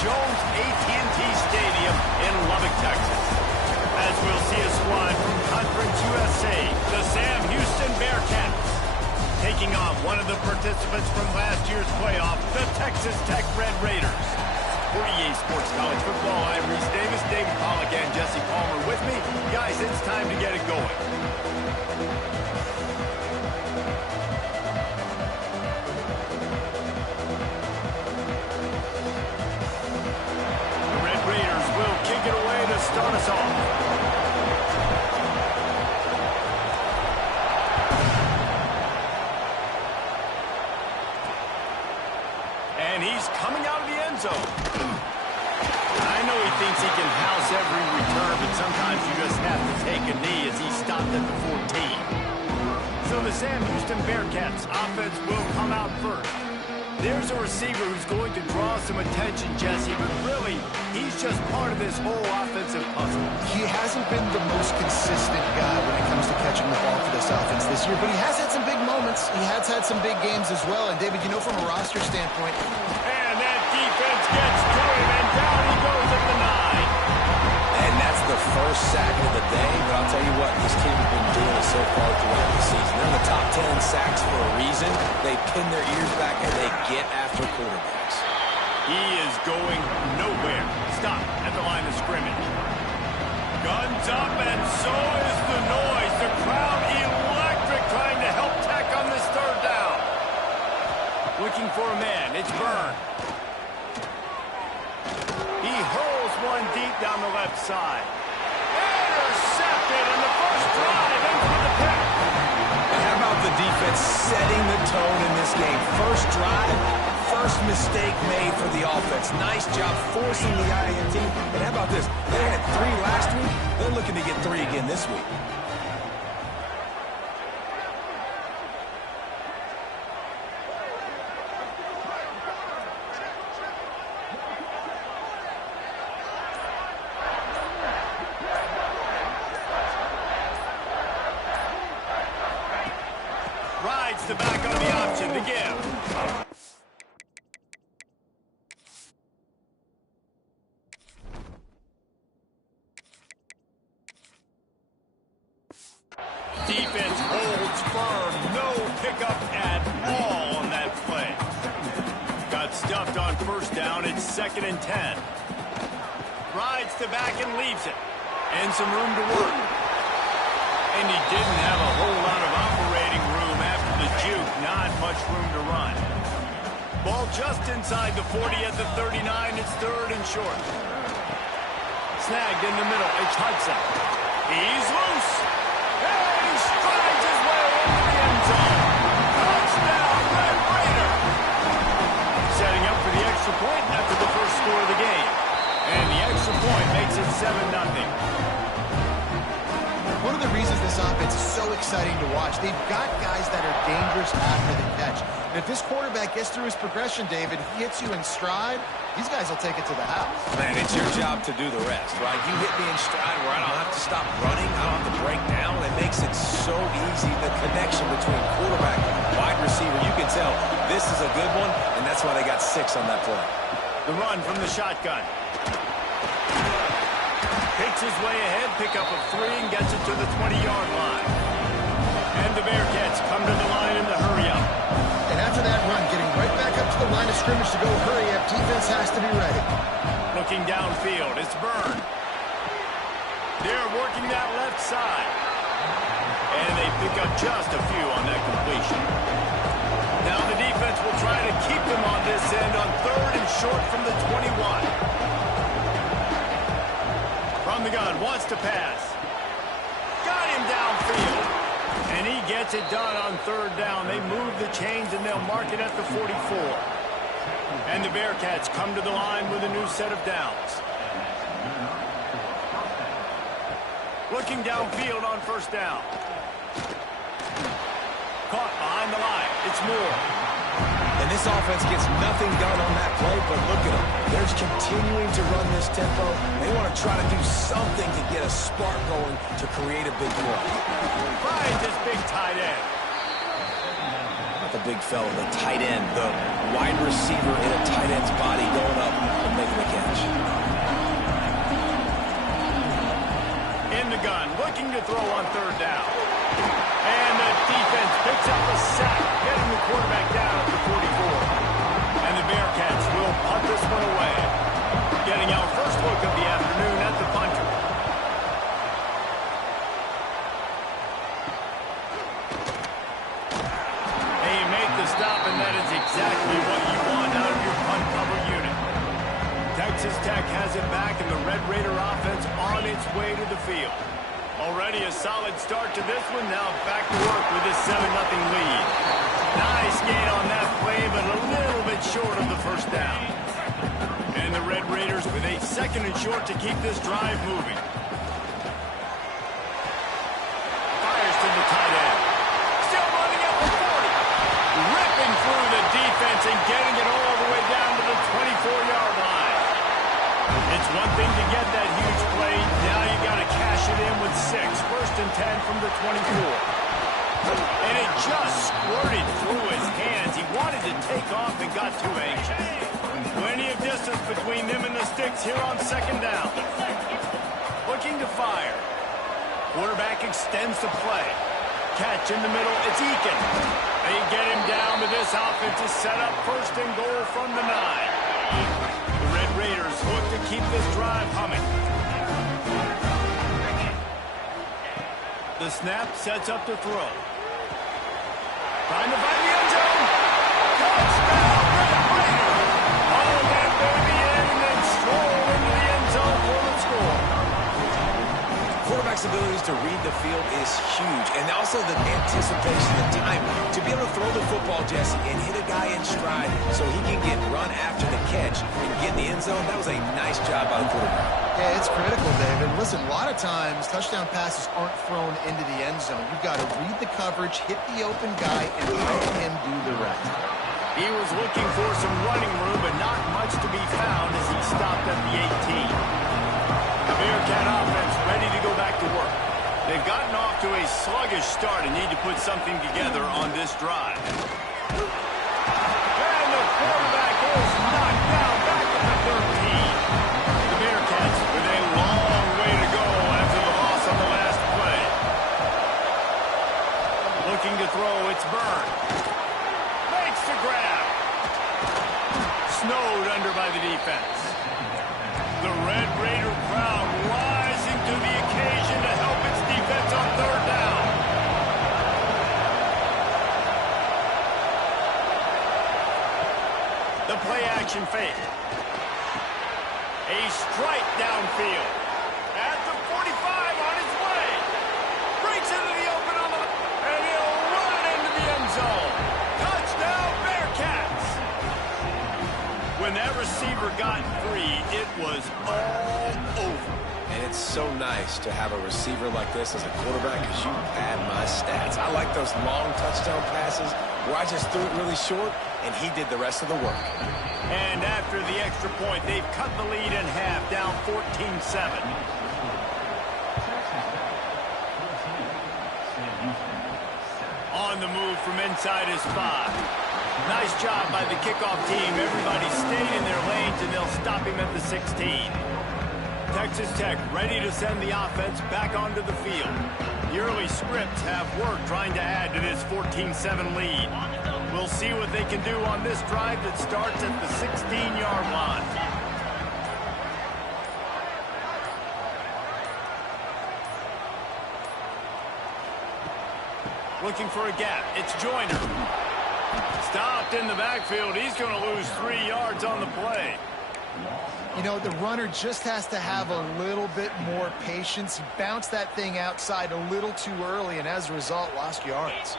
Jones AT&T Stadium in Lubbock, Texas. As we'll see a squad from Conference USA, the Sam Houston Bearcats, taking on one of the participants from last year's playoff, the Texas Tech Red Raiders. For EA Sports College Football, I'm Reese Davis, David Pollack, and Jesse Palmer with me. Guys, it's time to get it going. The Red Raiders will kick it away to start us off. And he's coming out of the end zone. I know he thinks he can house every return, but sometimes you just have to take a knee as he stopped at the 14. So the Sam Houston Bearcats offense will come out first. There's a receiver who's going to draw some attention, Jesse, but really, he's just part of this whole offensive puzzle. He hasn't been the most consistent guy when it comes to catching the ball for this offense this year, but he has had some big moments. He has had some big games as well. And, David, you know, from a roster standpoint, and that defense gets to him, and down he goes at the 9. And that's the first sack of the day, but I'll tell you what, this team has been doing it so far throughout the season. They're in the top 10 sacks for a reason. They pin their ears back, and they get after quarterbacks. He is going nowhere. Stop at the line of scrimmage. Guns up, and so is the noise. The crowd electric, trying to help Tech on this third down. Looking for a man. It's Byrne. He hurls one deep down the left side. Intercepted, and the first drive ends with a pick. How about the defense setting the tone in this game? First drive, first mistake made for the offense. Nice job forcing the INT. And how about this? They had 3 last week. They're looking to get 3 again this week. Rides the back on the option to give. Defense holds firm. No pickup at all on that play. Got stuffed on first down. It's 2nd and 10. Rides the back and leaves it. And some room to work. And he didn't have a whole lot of operating room after the juke. Not much room to run. Ball just inside the 40 at the 39. It's 3rd and short. Snagged in the middle. It's Hudson. He's loose. And he strides his way into the end zone. Touchdown, Red Raider. Setting up for the extra point after the first score of the game. And the extra point makes it 7-0. one of the reasons this offense is so exciting to watch, they've got guys that are dangerous after the catch. And if this quarterback gets through his progression, David, he hits you in stride, these guys will take it to the house. Man, it's your job to do the rest, right? You hit me in stride where I don't have to stop running, I don't have to break down. It makes it so easy, the connection between quarterback and wide receiver. You can tell this is a good one, and that's why they got 6 on that play. The run from the shotgun. Takes his way ahead, pick up a 3, and gets it to the 20-yard line. And the Bearcats come to the line in the hurry-up. And after that run, getting right back up to the line of scrimmage to go hurry-up, defense has to be ready. Looking downfield, it's Byrne. They're working that left side. And they pick up just a few on that completion. Now the defense will try to keep them on this end on 3rd and short from the 21. From the gun, wants to pass. Got him downfield. And he gets it done on 3rd down. They move the chains and they'll mark it at the 44. And the Bearcats come to the line with a new set of downs. Looking downfield on 1st down. Caught behind the line. It's Moore. And this offense gets nothing done on that play, but look at them. They're just continuing to run this tempo. They want to try to do something to get a spark going to create a big play. Finds his big tight end. not the big fella, the tight end, the wide receiver in a tight end's body going up and making the catch. In the gun, looking to throw on third down. And the defense picks up a sack, getting the quarterback down at the 44. And the Bearcats will punt this one away. Getting our first look of the afternoon at the punter. Hey, you make the stop, and that is exactly what you want out of your punt cover unit. Texas Tech has it back, and the Red Raider offense on its way to the field. Already a solid start to this one. Now back to work with this 7-0 lead. Nice gain on that play, but a little bit short of the first down. And the Red Raiders with a 2nd and short to keep this drive moving. Fires to the tight end. Still running up the 40. Ripping through the defense and getting it all the way down to the 24-yard line. It's one thing to get that huge play. Now you got to cash it in with 6. 1st and 10 from the 24. And it just squirted through his hands. He wanted to take off and got too anxious. Plenty of distance between them and the sticks here on 2nd down. Looking to fire. Quarterback extends the play. Catch in the middle. It's Eakin. They get him down, but this offense is set up 1st and goal from the 9. The Red Raiders look to keep this drive humming. The snap sets up the throw. Trying to find the end zone. Touchdown, Red Raiders! All that baby in and then stroll into the end zone for the score. Quarterback's abilities to read the field is huge, and also the anticipation, the time to be able to throw the football, Jesse, and hit a guy in stride so he can get run after the catch and get in the end zone. That was a nice job by the quarterback. Yeah, it's critical, David. Listen, a lot of times touchdown passes aren't thrown into the end zone. You've got to read the coverage, hit the open guy, and let him do the rest. He was looking for some running room, but not much to be found as he stopped at the 18. The Bearcat offense ready to go back to work. They've gotten off to a sluggish start and need to put something together on this drive. And the quarterback is knocked down back at the 13. The Bearcats with a long way to go after the loss on the last play. Looking to throw, it's Byrne. Makes the grab. Snowed under by the defense. The Red Raider crowd rising to the occasion to help its defense on 3rd down. The play action fake. A strike downfield. At the 45 on his way. Breaks into the open on the... And he'll run it into the end zone. Touchdown, Bearcats. When that receiver got free, it was all over. And it's so nice to have a receiver like this as a quarterback because you pad my stats. I like those long touchdown passes where I just threw it really short and he did the rest of the work. And after the extra point, they've cut the lead in half, down 14-7. On the move from inside his 5. Nice job by the kickoff team. Everybody stayed in their lanes, and they'll stop him at the 16. Texas Tech ready to send the offense back onto the field. The early scripts have worked trying to add to this 14-7 lead. We'll see what they can do on this drive that starts at the 16-yard line. Looking for a gap. It's Joyner. Stopped in the backfield. He's going to lose 3 yards on the play. You know, the runner just has to have a little bit more patience. He bounced that thing outside a little too early, and as a result, lost yards.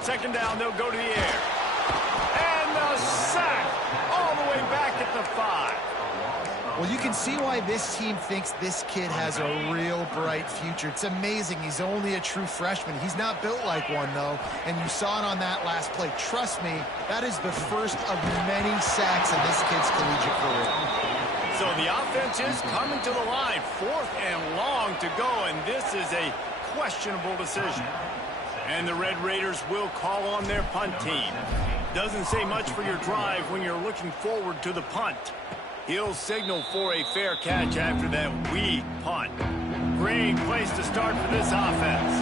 2nd down, they'll go to the air. And the sack all the way back at the 5. Well, you can see why this team thinks this kid has a real bright future. It's amazing. He's only a true freshman. He's not built like one, though, and you saw it on that last play. Trust me, that is the first of many sacks in this kid's collegiate career. So the offense is coming to the line. 4th and long to go, and this is a questionable decision. And the Red Raiders will call on their punt team. Doesn't say much for your drive when you're looking forward to the punt. He'll signal for a fair catch after that weak punt. Great place to start for this offense.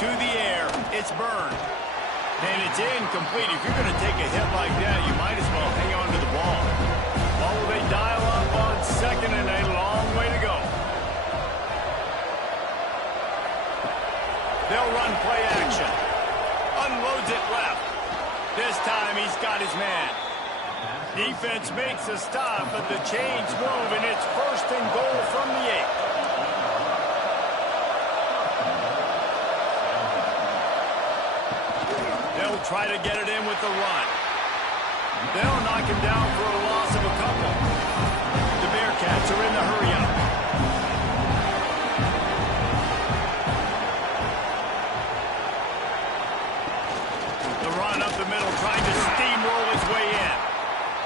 To the air, it's Byrne. And it's incomplete. If you're going to take a hit like that, you might as well hang on to the ball. Oh, they dial up on second and a long way to go. They'll run play action. Unloads it left. This time he's got his man. Defense makes a stop, but the chains move, and it's first and goal from the 8. They'll try to get it in with the run. They'll knock him down for a loss of a couple. The Bearcats are in the hurry-up. The run up the middle, trying to steamroll his way in.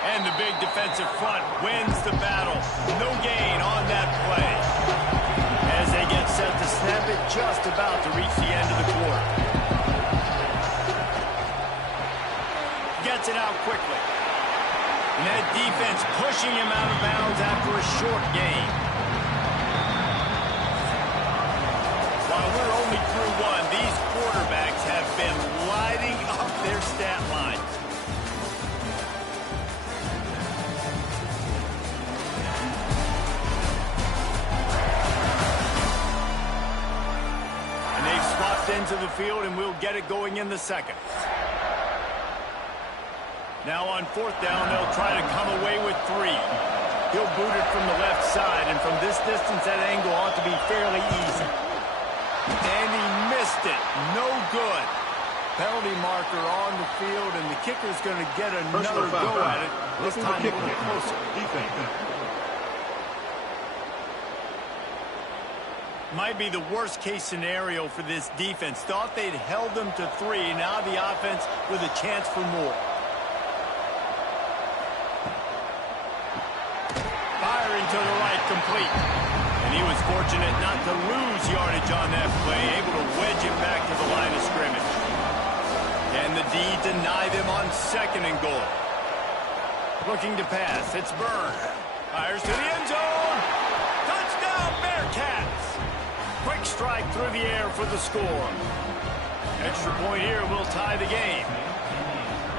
And the big defensive front wins the battle. No gain on that play. As they get set to snap it, just about to reach the end of the quarter. Gets it out quickly. And that defense pushing him out of bounds after a short gain. While we're only through one, these quarterbacks have been lighting up their stat lines. And they've swapped into the field, and we'll get it going in the second. Now on fourth down, they'll try to come away with 3. He'll boot it from the left side, and from this distance, that angle ought to be fairly easy. And he missed it. No good. Penalty marker on the field, and the kicker's going to get another go at it. This time a little closer. Might be the worst-case scenario for this defense. Thought they'd held them to 3. Now the offense with a chance for more. To the right, complete. And he was fortunate not to lose yardage on that play, able to wedge it back to the line of scrimmage. And the D denied him on second and goal. Looking to pass, it's Byrne. Fires to the end zone. Touchdown, Bearcats. Quick strike through the air for the score. Extra point here will tie the game.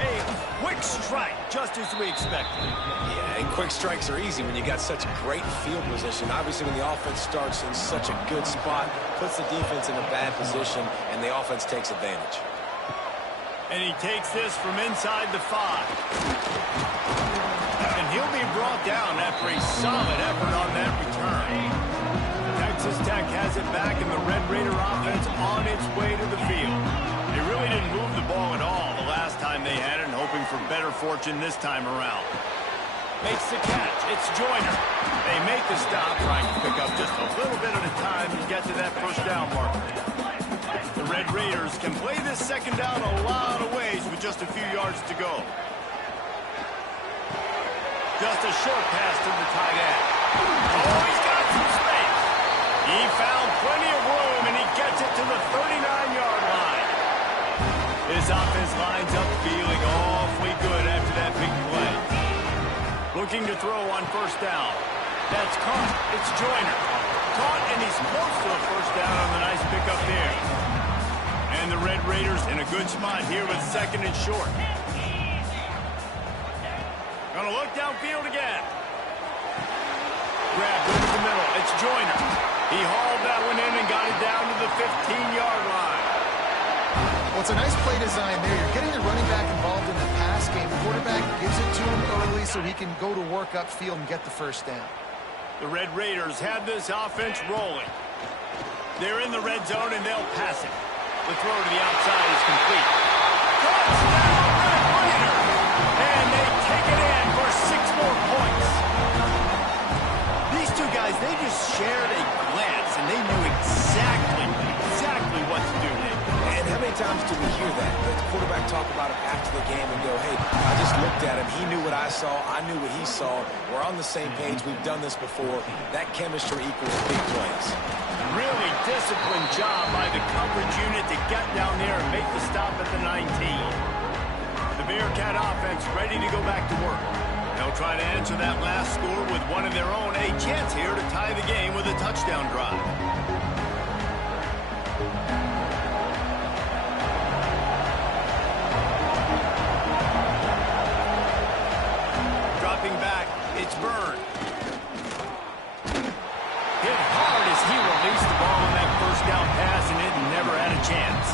A quick strike, just as we expected. Yeah, and quick strikes are easy when you got such great field position. Obviously, when the offense starts in such a good spot, puts the defense in a bad position, and the offense takes advantage. And he takes this from inside the 5. And he'll be brought down after a solid effort on that return. Texas Tech has it back, and the Red Raider offense on its way to the field. They really didn't move the ball at all the last time they had it, and hoping for better fortune this time around. Makes the catch. It's Joyner. They make the stop, trying to pick up just a little bit at a time and get to that first down marker. The Red Raiders can play this second down a lot of ways with just a few yards to go. Just a short pass to the tight end. Oh, he's got some space. He found plenty of room, and he gets it to the 39-yard line. His offense lines up feeling awfully good after that big play. Looking to throw on first down. That's caught. It's Joyner. Caught, and he's close to a first down on the nice pickup there. And the Red Raiders in a good spot here with second and short. Gonna look downfield again. Grabbed over the middle. It's Joyner. He hauled that one in and got it down to the 15-yard line. Well, it's a nice play design there. You're getting the running back involved in the pass game. The quarterback gives it to him early so he can go to work upfield and get the first down. The Red Raiders have this offense rolling. They're in the red zone, and they'll pass it. The throw to the outside is complete. Touchdown, Red Raider! And they take it in for 6 more points. These two guys, they just shared a glance, and they knew exactly what to do. And how many times do we hear that? The quarterback talk about it after the game and go, hey, I just looked at him. He knew what I saw. I knew what he saw. We're on the same page. We've done this before. That chemistry equals big plays. Really disciplined job by the coverage unit to get down there and make the stop at the 19. The Bearcat offense ready to go back to work. They'll try to answer that last score with one of their own. A chance here to tie the game with a touchdown drive. Dropping back, it's Byrd. Hit hard as he released the ball on that first down pass, and it never had a chance.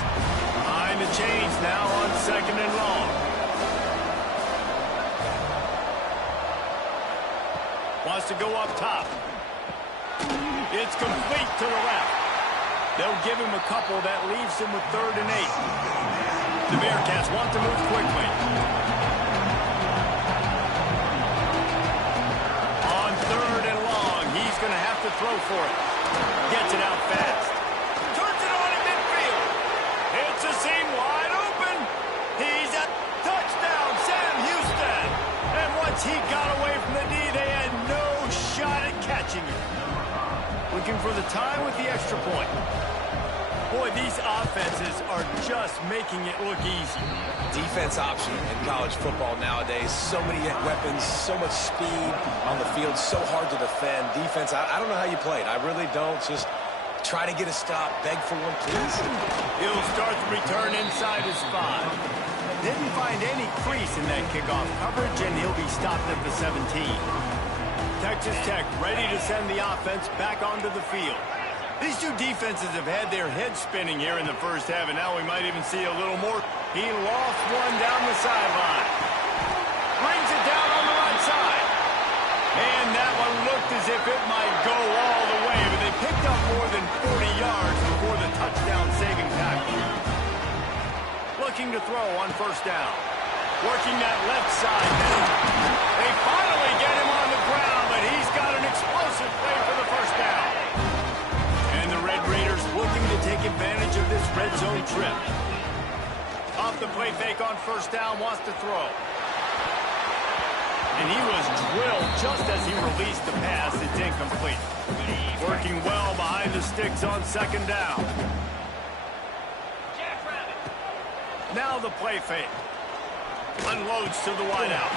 Behind the chains now on 2nd and long. Wants to go up top. It's complete to the left. They'll give him a couple that leaves him with 3rd and 8. The Bearcats want to move quickly. On 3rd and long, he's going to have to throw for it. Gets it out fast. Turns it on in midfield. It's a seam wide open. He's a touchdown, Sam Houston. And once he got away from the D, they had no shot at catching it. Looking for the time with the extra point. Boy, these offenses are just making it look easy. Defense option in college football nowadays. So many weapons, so much speed on the field, so hard to defend. Defense, I don't know how you play it. I really don't. Just try to get a stop. Beg for one, please. He'll start the return inside his 5. Didn't find any crease in that kickoff coverage, and he'll be stopped at the 17. Texas Tech ready to send the offense back onto the field. These two defenses have had their heads spinning here in the first half, and now we might even see a little more. He lost one down the sideline. Brings it down on the right side. And that one looked as if it might go all the way, but they picked up more than 40 yards before the touchdown-saving tackle. Looking to throw on 1st down. Working that left side now. They finally get him on the ground, but he's got an explosive play for the 1st down. And the Red Raiders looking to take advantage of this red zone trip. Off the play fake on 1st down, wants to throw. And he was drilled just as he released the pass. It's incomplete. Working well behind the sticks on 2nd down. Now the play fake. Unloads to the wideout.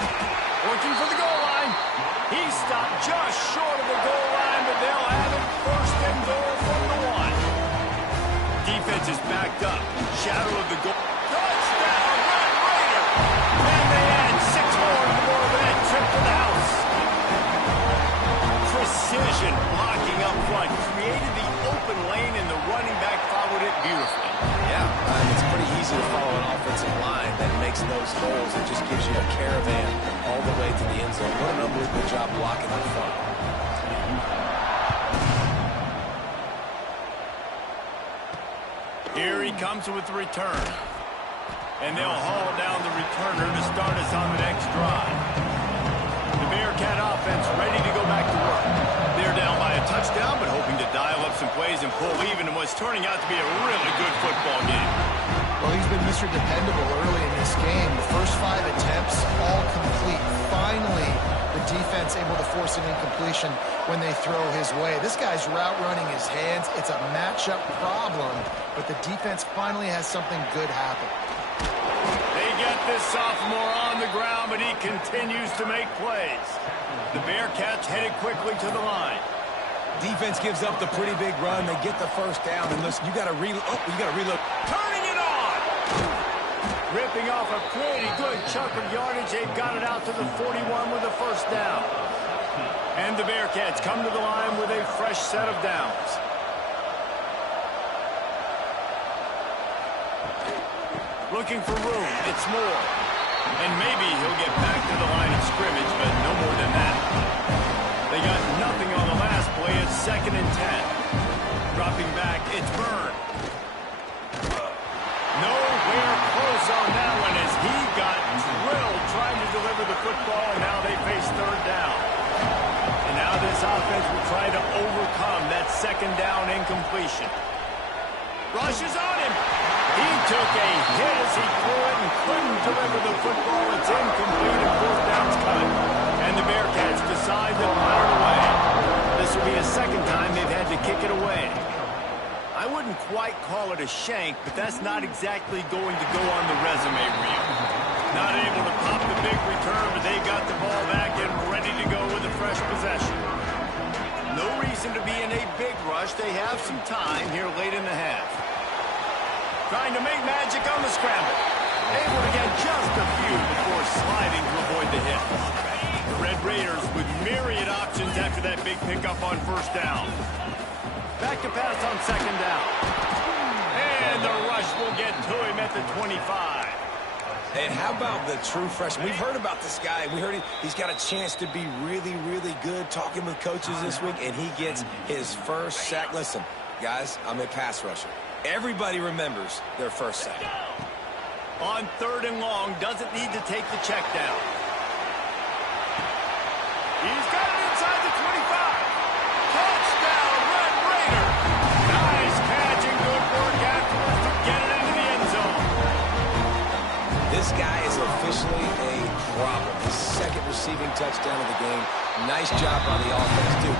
Working for the goal line. He stopped just short of the goal line, but they'll have it 1st and goal from the 1. Defense is backed up. Shadow of the goal. Touchdown, Red Raider! And they add 6 more to the board with that trip to the house. Precision blocking up front. Created the open lane, and the running back followed it beautifully. Yeah, it's pretty easy to follow an offensive line that makes those holes. It just gives you a caravan all the way to the end zone. What an unbelievable job blocking up front. Here he comes with the return. And they'll haul down the returner to start us on the next drive. The Bearcat offense ready to go back to work. They're down by a touchdown, but hoping to dial up some plays and pull even in what's turning out to be a really good football game. Well, he's been Mr. Dependable early in this game. The first 5 attempts, all complete. Finally, the defense able to force an incompletion when they throw his way. This guy's route running his hands. It's a matchup problem, but the defense finally has something good happen. They get this sophomore on the ground, but he continues to make plays. The Bearcats headed quickly to the line. Defense gives up the pretty big run. They get the 1st down, and listen, you got to reload. Oh, you got to reload. Turning it on! Ripping off a pretty good chunk of yardage. They've got it out to the 41 with the 1st down. And the Bearcats come to the line with a fresh set of downs. Looking for room. It's Moore. And maybe he'll get back to the line of scrimmage, but no more than that. They got nothing on the last play. It's 2nd and 10. Dropping back, it's Byrd. Nowhere close on that one as he got drilled trying to deliver the football, and now they face 3rd down. And now this offense will try to overcome that 2nd down incompletion. Rushes on him. He took a hit as he threw it and couldn't deliver the football. It's incomplete and fourth down's cut. And the Bearcats decide to punt it away. This will be the second time they've had to kick it away. I wouldn't quite call it a shank, but that's not exactly going to go on the resume reel. Not able to pop the big return, but they got the ball back and ready to go with a fresh possession. No reason to be in a big rush. They have some time here late in the half. Trying to make magic on the scramble. Able to get just a few before sliding to avoid the hit. The Red Raiders with myriad options after that big pickup on first down. Back to pass on second down. And the rush will get to him at the 25. And how about the true freshman? We've heard about this guy. We heard he's got a chance to be really, really good. Talking with coaches this week, and he gets his first sack. Listen, guys, I'm a pass rusher. Everybody remembers their first sack. On third and long, doesn't need to take the check down. He's got it inside the 25. Touchdown, Red Raider. Nice catch and good work afterwards to get it into the end zone. This guy is officially a problem. His second receiving touchdown of the game. Nice job by the offense, too.